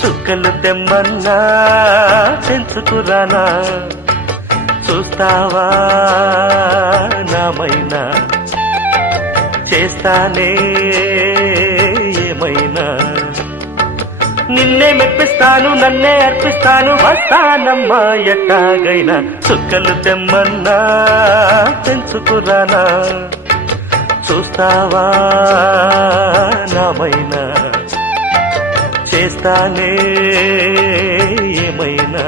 చుక్కలు తెమ్మన్నా తెంచుకురానా చూస్తావా నామైనా చేస్తానే ఏమైనా నిన్నే మెప్పిస్తాను నన్నే అర్పిస్తాను వస్తానమ్మా ఎట్టాగైనా చుక్కలు తెమ్మన్నా తెంచుకురానా చూస్తావా నామైనా చేస్తానే ఏమైనా